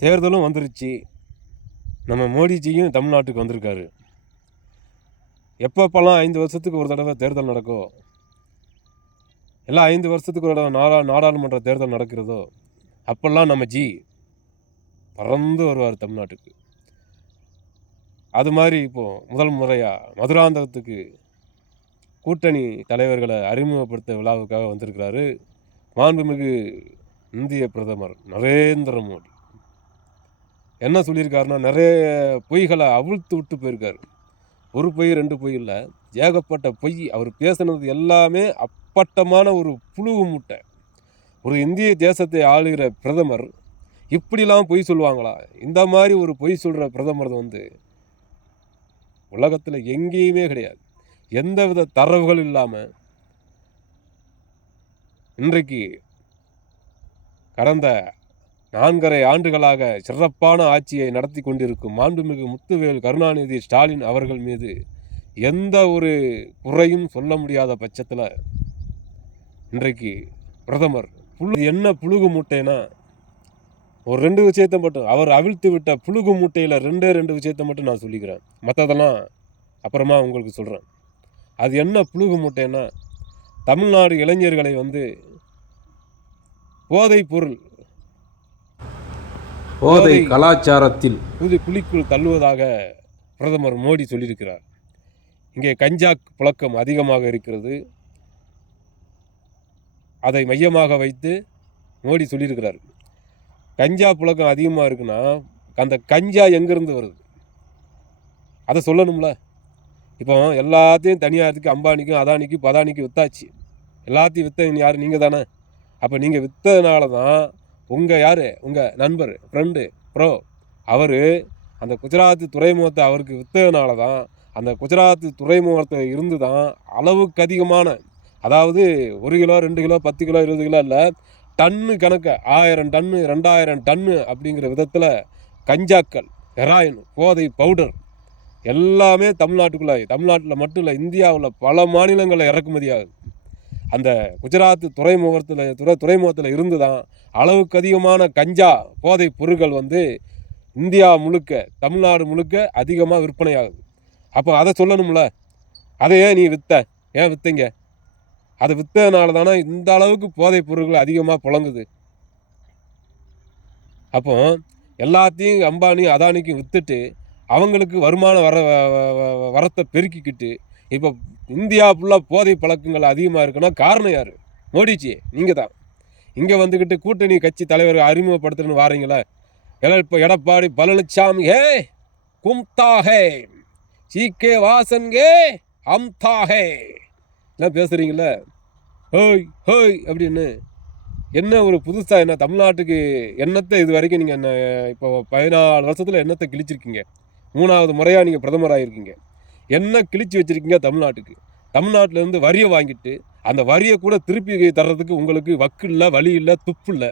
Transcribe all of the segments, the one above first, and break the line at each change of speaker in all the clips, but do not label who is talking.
தேர்தலும் வந்துருச்சு. நம்ம மோடிஜியும் தமிழ்நாட்டுக்கு வந்திருக்காரு. எப்பப்பெல்லாம் ஐந்து வருஷத்துக்கு ஒரு தடவை தேர்தல் நடக்கோ? எல்லாம் ஐந்து வருஷத்துக்கு ஒரு தடவை நாடா நாடாளுமன்ற தேர்தல் நடக்கிறதோ? அப்போல்லாம் நம்ம ஜி பறந்து வருவார் தமிழ்நாட்டுக்கு. அது மாதிரி இப்போது முதல் முறையாக மதுராந்தகத்துக்கு கூட்டணி தலைவர்களை அறிமுகப்படுத்த விழாவுக்காக வந்திருக்கிறாரு மாண்புமிகு இந்திய பிரதமர் நரேந்திர மோடி. என்ன சொல்லியிருக்காருன்னா நிறைய பொய்களை அவிழ்த்து விட்டு போயிருக்காரு. ஒரு பொய் ரெண்டு பொய் இல்லை. ஏகப்பட்ட பொய் அவர் பேசுனது எல்லாமே அப்பட்டமான ஒரு புழுவு முட்டை. ஒரு இந்திய தேசத்தை ஆளுகிற பிரதமர் இப்படிலாம் பொய் சொல்லுவாங்களா? இந்த மாதிரி ஒரு பொய் சொல்கிற பிரதமர் வந்து உலகத்தில் எங்கேயுமே கிடையாது. எந்தவித தரவுகள் இல்லாமல் இன்றைக்கு கடந்த நான்கரை ஆண்டுகளாக சிறப்பான ஆட்சியை நடத்தி கொண்டிருக்கும் மாண்புமிகு முத்துவேல் கருணாநிதி ஸ்டாலின் அவர்கள் மீது எந்த ஒரு குறையும் சொல்ல முடியாத பட்சத்தில் இன்றைக்கு பிரதமர் புழு என்ன புழுகு மூட்டைனா ஒரு ரெண்டு விஷயத்தை மட்டும் அவர் அவிழ்த்து விட்ட புழுகு மூட்டையில் ரெண்டே ரெண்டு விஷயத்தை மட்டும் நான் சொல்லிக்கிறேன். மற்றதெல்லாம் அப்புறமா உங்களுக்கு சொல்கிறேன் அது என்ன புழுகு மூட்டைன்னா தமிழ்நாடு இளைஞர்களை வந்து போதைப் பொருள்
போதை கலாச்சாரத்தில்
புது குழிக்குள் தள்ளுவதாக பிரதமர் மோடி சொல்லியிருக்கிறார். இங்கே கஞ்சா புழக்கம் அதிகமாக இருக்கிறது. அதை மையமாக வைத்து மோடி சொல்லியிருக்கிறார். கஞ்சா புழக்கம் அதிகமாக இருக்குன்னா அந்த கஞ்சா எங்கேருந்து வருது? அதை சொல்லணும்ல. இப்போ எல்லாத்தையும் தனியாருக்கு அம்பானிக்கும் அதானிக்கும் பதானிக்கும் வித்தாச்சு. எல்லாத்தையும் வித்த யார்? நீங்கள் தானே அப்போ நீங்கள் விற்றதுனால தான் உங்கள் யார்? உங்கள் நண்பர் ஃப்ரெண்டு ப்ரோ அவர் அந்த குஜராத் துறைமுகத்தை அவருக்கு விற்றதுனால தான் அந்த குஜராத் துறைமுகத்தில் இருந்து தான் அளவுக்கு அதிகமான அதாவது ஒரு கிலோ ரெண்டு கிலோ பத்து கிலோ இருபது கிலோ இல்லை டன்னு கணக்கு ஆயிரம் டன்னு ரெண்டாயிரம் டன்னு அப்படிங்கிற விதத்தில் கஞ்சாக்கள் ஹெராயின் போதை பவுடர் எல்லாமே தமிழ்நாட்டுக்குள்ளே தமிழ்நாட்டில் மட்டும் இல்லை இந்தியாவில் பல மாநிலங்களில் இறக்குமதி ஆகுது. அந்த குஜராத் துறைமுகத்தில் துறை துறைமுகத்தில் இருந்து தான் அளவுக்கு அதிகமான கஞ்சா போதைப் பொருட்கள் வந்து இந்தியா முழுக்க தமிழ்நாடு முழுக்க அதிகமாக விற்பனை ஆகுது அப்போ அதை சொல்லணும்ல? அதை ஏன் நீ வித்த? ஏன் வித்தீங்க? அதை விற்றதுனால தானே இந்த அளவுக்கு போதைப் பொருட்கள் அதிகமாக புழங்குது. அப்போ எல்லாத்தையும் அம்பானி அதானிக்கும் விற்றுட்டு அவங்களுக்கு வருமானம் வர வ- வ- வரத்தை பெருக்கிக்கிட்டு இப்போ இந்தியா ஃபுல்லாக போதை பழக்கங்கள் அதிகமாக இருக்குன்னா காரணம் யார்? மோடிஜி நீங்கள் தான் இங்கே வந்துக்கிட்டு கூட்டணி கட்சி தலைவர்கள் அறிமுகப்படுத்துறேன்னு வாரீங்களே? எல்லாம் இப்போ எடப்பாடி பழனிசாமி ஹே கும்தாகே சி கே வாசன் கே அம்தா எல்லாம் பேசுகிறீங்களே ஹோய் ஹோய் அப்படின்னு. என்ன ஒரு புதுசாக என்ன தமிழ்நாட்டுக்கு என்னத்தை இது வரைக்கும் நீங்கள் என்ன இப்போ பதினாலு வருஷத்தில் என்னத்தை கிழிச்சிருக்கீங்க. மூணாவது முறையாக நீங்கள் பிரதமராக இருக்கீங்க என்ன கிழிச்சு வச்சுருக்கீங்க தமிழ்நாட்டுக்கு? தமிழ்நாட்டிலேருந்து வரியை வாங்கிட்டு அந்த வரியை கூட திருப்பி தர்றதுக்கு உங்களுக்கு வக்கு இல்லை வழி இல்லை துப்பு இல்லை.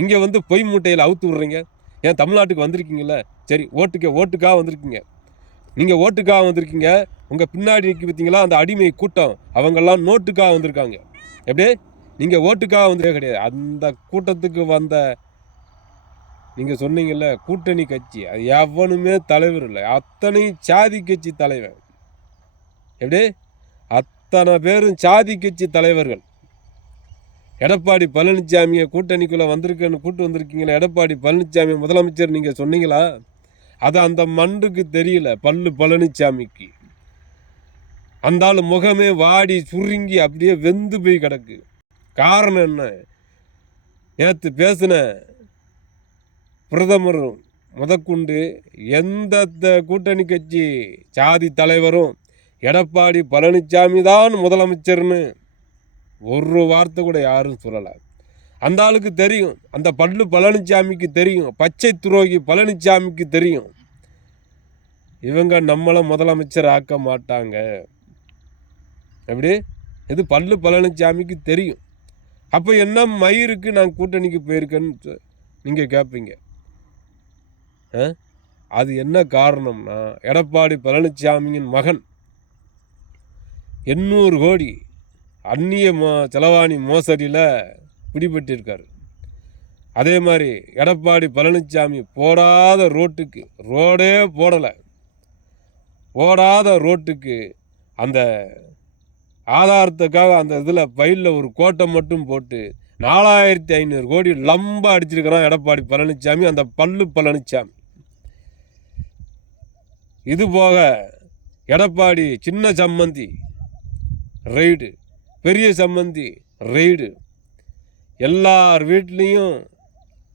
இங்கே வந்து பொய் மூட்டையில் அவுத்து விட்றீங்க. ஏன் தமிழ்நாட்டுக்கு வந்திருக்கீங்கள சரி ஓட்டுக்க ஓட்டுக்காக வந்திருக்கீங்க. நீங்கள் ஓட்டுக்காக வந்திருக்கீங்க. உங்கள் பின்னாடி நிற்க பார்த்தீங்களா? அந்த அடிமை கூட்டம். அவங்கெல்லாம் நோட்டுக்காக வந்திருக்காங்க. எப்படி? நீங்கள் ஓட்டுக்காக வந்ததே கிடையாது. அந்த கூட்டத்துக்கு வந்த நீங்கள் சொன்னீங்கல்ல கூட்டணி கட்சி. அது எவனுமே தலைவர் இல்லை. அத்தனை சாதி கட்சி தலைவர். எப்படி? அத்தனை பேரும் சாதி கட்சி தலைவர்கள். எடப்பாடி பழனிசாமியை கூட்டணிக்குள்ளே வந்திருக்கேன்னு கூட்டு வந்திருக்கீங்களா எடப்பாடி பழனிசாமி முதலமைச்சர் நீங்கள் சொன்னீங்களா? அது அந்த மண்டுக்கு தெரியல பல்லு பழனிசாமிக்கு அந்த ஆள் முகமே வாடி சுருங்கி அப்படியே வெந்து போய் கிடக்கு. காரணம் என்ன? நேற்று பேசினேன் பிரதமர் முதற்கொண்டு எந்த கூட்டணி கட்சி சாதி தலைவரும் எடப்பாடி பழனிசாமி தான் முதலமைச்சர்னு ஒரு வார்த்தை கூட யாரும் சொல்லலை. அந்த ஆளுக்கு தெரியும். அந்த பல்லு பழனிசாமிக்கு தெரியும். பச்சை துரோகி பழனிசாமிக்கு தெரியும். இவங்க நம்மளை முதலமைச்சர் ஆக்க மாட்டாங்க. எப்படி? இது பல்லு பழனிசாமிக்கு தெரியும். அப்போ என்ன மயிருக்கு நான் கூட்டணிக்கு போயிருக்கேன்னு நீங்கள் கேட்பீங்க அது என்ன காரணம்னா எடப்பாடி பழனிசாமியின் மகன். எண்ணூறு கோடி அந்நிய மோ செலவாணி மோசடியில் பிடிபட்டிருக்கார். அதே மாதிரி எடப்பாடி பழனிசாமி போடாத ரோட்டுக்கு ரோடே போடலை. போடாத ரோட்டுக்கு அந்த ஆதாரத்துக்காக அந்த இதில் பயிலில் ஒரு கோட்டை மட்டும் போட்டு நாலாயிரத்தி ஐநூறு கோடி லம்பா அடிச்சிருக்கிறான் எடப்பாடி பழனிசாமி அந்த பல்லு பழனிசாமி இது போக எடப்பாடி சின்ன சம்மந்தி ரெய்டு பெரிய சம்மந்தி ரெய்டு எல்லார் வீட்லேயும்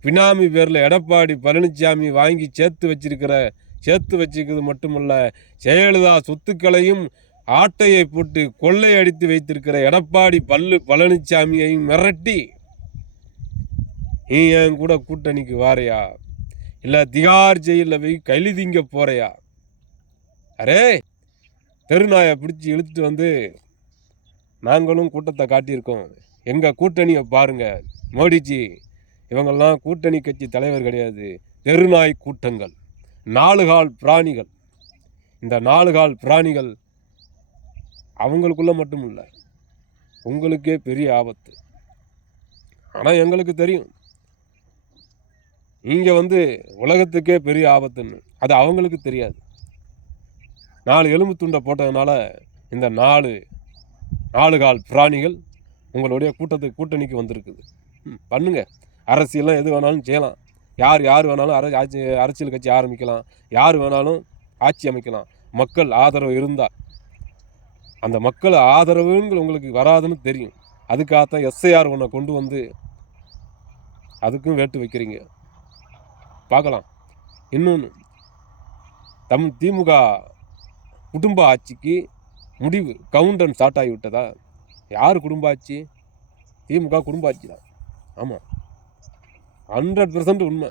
பினாமி பேரில் எடப்பாடி பழனிசாமி வாங்கி சேர்த்து வச்சிருக்கிற சேர்த்து வச்சிருக்கிறது மட்டுமல்ல ஜெயலலிதா சொத்துக்களையும் ஆட்டையை போட்டு கொள்ளையடித்து வைத்திருக்கிற எடப்பாடி பல்லு பழனிசாமியையும் மிரட்டி நீ என் கூட கூட்டணிக்கு வாரையா? இல்லை திகார் ஜெயிலில் போய் கழுதிங்க போறியா? அரே தெருநாயை பிடிச்சி இழுத்துட்டு வந்து நாங்களும் கூட்டத்தை காட்டியிருக்கோம். எங்கள் கூட்டணியை பாருங்கள் மோடிஜி இவங்கெல்லாம் கூட்டணி கட்சி தலைவர் கிடையாது. தெருநாய் கூட்டங்கள் நாலுகால் பிராணிகள். இந்த நாலுகால் பிராணிகள் அவங்களுக்குள்ள மட்டும் இல்லை உங்களுக்கே பெரிய ஆபத்து. ஆனால் எங்களுக்கு தெரியும். இங்கே வந்து உலகத்துக்கே பெரிய ஆபத்துன்னு. அது அவங்களுக்கு தெரியாது. நாலு எலும்பு துண்டை போட்டதுனால இந்த நாலு நாலு கால் பிராணிகள் உங்களுடைய கூட்டத்துக்கு கூட்டணிக்கு வந்திருக்குது. ம், பண்ணுங்க. அரசியல்லாம் எது வேணாலும் செய்யலாம். யார் யார் வேணாலும் அரசு ஆட்சி அரசியல் கட்சி ஆரம்பிக்கலாம். யார் வேணாலும் ஆட்சி அமைக்கலாம். மக்கள் ஆதரவு இருந்தால் அந்த மக்கள் ஆதரவுங்கள் உங்களுக்கு வராதுன்னு தெரியும். அதுக்காகத்தான் எஸ்ஐஆர் ஒன்றை கொண்டு வந்து அதுக்கும் வேட்டு வைக்கிறீங்க. பார்க்கலாம். இன்னொன்று தம் திமுக குடும்ப ஆட்சிக்கு முடிவு கவுண்டன் ஸ்டார்ட் ஆகிவிட்டதா? யார் குடும்ப ஆட்சி? திமுக குடும்ப ஆட்சி தான். ஆமாம் ஹண்ட்ரட் பர்சன்ட் உண்மை.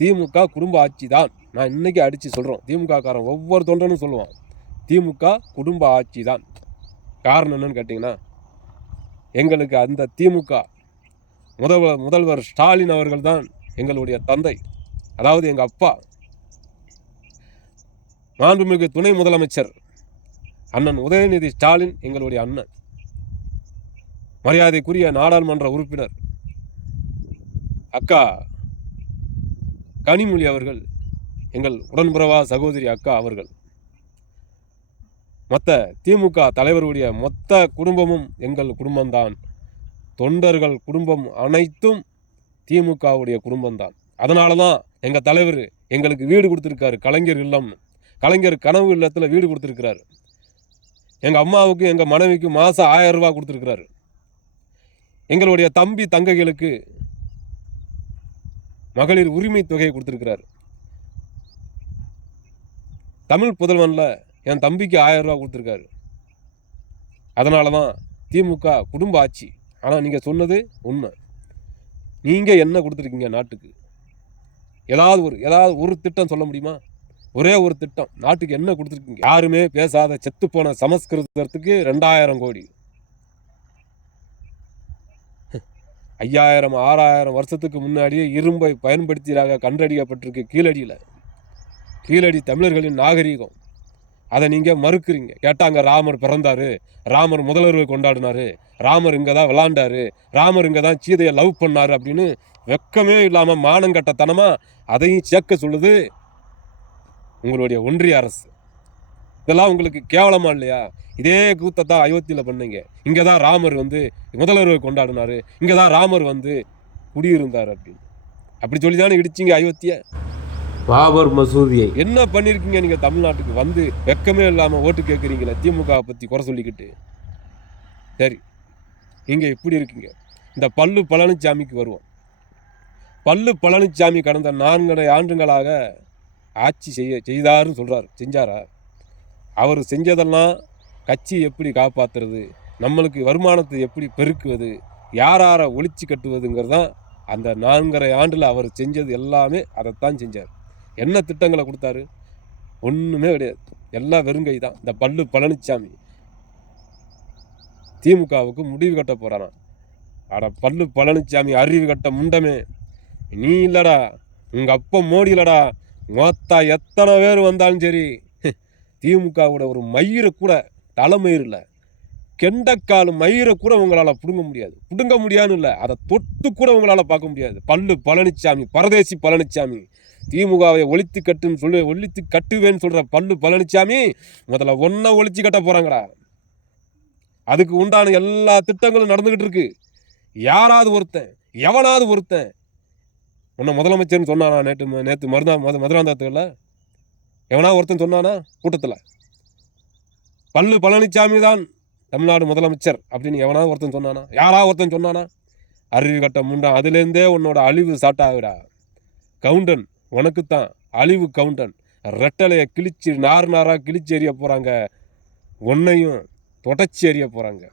திமுக குடும்ப ஆட்சி தான். நான் இன்றைக்கி அடித்து சொல்கிறோம் திமுகக்காரன் ஒவ்வொரு தொண்டனும் சொல்லுவான். திமுக குடும்ப ஆட்சி தான். காரணம் என்னன்னு கேட்டிங்கன்னா எங்களுக்கு அந்த திமுக முதல்வர் முதல்வர் ஸ்டாலின் அவர்கள் தான் எங்களுடைய தந்தை. அதாவது எங்கள் அப்பா. மாண்புமிகு துணை முதலமைச்சர் அண்ணன் உதயநிதி ஸ்டாலின் எங்களுடைய அண்ணன். மரியாதைக்குரிய நாடாளுமன்ற உறுப்பினர் அக்கா கனிமொழி அவர்கள் எங்கள் உடன்பிறவா சகோதரி அக்கா அவர்கள். மொத்த திமுக தலைவருடைய மொத்த குடும்பமும் எங்கள் குடும்பம்தான். தொண்டர்கள் குடும்பம் அனைத்தும் திமுகவுடைய குடும்பம்தான். அதனால தான் எங்கள் தலைவர் எங்களுக்கு வீடு கொடுத்துருக்காரு கலைஞர் இல்லம்னு. கலைஞர் கனவு இல்லத்தில் வீடு கொடுத்துருக்கிறாரு. எங்கள் அம்மாவுக்கு எங்கள் மனைவிக்கு மாதம் ஆயிரம் ரூபா கொடுத்துருக்கிறாரு. எங்களுடைய தம்பி தங்கைகளுக்கு மகளிர் உரிமை தொகையை கொடுத்துருக்கிறாரு. தமிழ் புதல்வனில் என் தம்பிக்கு ஆயிரம் ரூபா கொடுத்துருக்காரு. அதனால தான் திமுக குடும்ப ஆட்சி. ஆனால் நீங்கள் சொன்னது உண்மை. நீங்கள் என்ன கொடுத்துருக்கீங்க நாட்டுக்கு? ஏதாவது ஒரு ஏதாவது ஒரு திட்டம் சொல்ல முடியுமா? ஒரே ஒரு திட்டம். நாட்டுக்கு என்ன கொடுத்துருக்கீங்க? யாருமே பேசாத செத்துப்போன சமஸ்கிருதத்துக்கு ரெண்டாயிரம் கோடி. ஐயாயிரம் ஆறாயிரம் வருஷத்துக்கு முன்னாடியே இரும்பை பயன்படுத்தியதாக கண்டறியப்பட்டிருக்கு கீழடியில். கீழடி தமிழர்களின் நாகரீகம். அதை நீங்கள் மறுக்கிறீங்க. கேட்டாங்க ராமர் பிறந்தாரு. ராமர் முதல்வரை கொண்டாடினாரு. ராமர் இங்கே தான் விளாண்டாரு. ராமர் இங்கே தான் சீதையை லவ் பண்ணாரு அப்படின்னு வெக்கமே இல்லாமல் மானங்கட்டத்தனமாக அதையும் சேர்க்க சொல்லுது உங்களுடைய ஒன்றிய அரசு. இதெல்லாம் உங்களுக்கு கேவலமா இல்லையா? இதே கூத்தை தான் அயோத்தியில் பண்ணீங்க. இங்கே தான் ராமர் வந்து முதல்வரை கொண்டாடினாரு. இங்கே தான் ராமர் வந்து குடியிருந்தார் அப்படின்னு. அப்படி சொல்லி தானே இடிச்சிங்க அயோத்தியை?
பாபர் மசூதியை.
என்ன பண்ணியிருக்கீங்க நீங்கள் தமிழ்நாட்டுக்கு? வந்து வெக்கமே இல்லாமல் ஓட்டு கேட்குறீங்களே திமுக பற்றி குறை சொல்லிக்கிட்டு. சரி நீங்கள் இப்படி இருக்கீங்க. இந்த பல்லு பழனிசாமிக்கு வருவோம். பல்லு பழனிசாமி கடந்த நான்கரை ஆண்டுகளாக ஆட்சி செய்ய செய்தாருன்னு சொல்கிறார் செஞ்சாரா? அவர் செஞ்சதெல்லாம் கட்சி எப்படி காப்பாற்றுறது நம்மளுக்கு வருமானத்தை எப்படி பெருக்குவது? யார் யாரை ஒழிச்சு கட்டுவதுங்கிறது தான் அந்த நான்கரை ஆண்டில் அவர் செஞ்சது எல்லாமே அதைத்தான் செஞ்சார். என்ன திட்டங்களை கொடுத்தாரு? ஒன்றுமே கிடையாது. எல்லாம் வெறுங்கை தான். இந்த பல்லு பழனிசாமி திமுகவுக்கு முடிவு கட்ட போகிறாராம் அட பல்லு பழனிசாமி அறிவு கட்ட முண்டமே. நீ இல்லடா. உங்கள் அப்பா மோடி இல்லடா. மொத்தா எத்தனை பேர் வந்தாலும் சரி திமுகவோட ஒரு மயிரை கூட தலைமயிர் இல்லை கெண்டக்கால் மயிரை கூட உங்களால் பிடுங்க முடியாது. பிடுங்க முடியாதுன்னு இல்லை அதை தொட்டு கூட உங்களால் பார்க்க முடியாது. பல்லு பழனிச்சாமி பரதேசி பழனிச்சாமி திமுகவை ஒழித்து கட்டுன்னு சொல்லி ஒழித்து கட்டுவேன்னு சொல்கிற பல்லு பழனிச்சாமி முதல்ல ஒன்றை ஒழிச்சு கட்ட போகிறாங்கடா அதுக்கு உண்டான எல்லா திட்டங்களும் நடந்துக்கிட்டு இருக்கு. யாராவது ஒருத்தன் எவனாவது ஒருத்தன் உன்னை முதலமைச்சர்னு சொன்னானா நேற்று நேற்று மருந்தா மது மதுராந்தகத்தில்? எவனா ஒருத்தன் சொன்னானா? கூட்டத்தில். பல்லு பழனிசாமி தான் தமிழ்நாடு முதலமைச்சர் அப்படின்னு எவனா ஒருத்தன் சொன்னானா? யாராவது ஒருத்தன் சொன்னானா? அறிவு கட்டம் முண்டா அதுலேருந்தே உன்னோட அழிவு சாட்டாகுடா ஆகுடா. கவுண்டன் உனக்குத்தான் அழிவு கவுண்டன். ரெட்டலையை கிழிச்சு நார் நாராக கிழிச்சு எறிய போகிறாங்க உன்னையும் தொடச்சி எறிய போகிறாங்க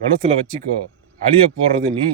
மனசில் வச்சுக்கோ அழிய போடுறது நீ.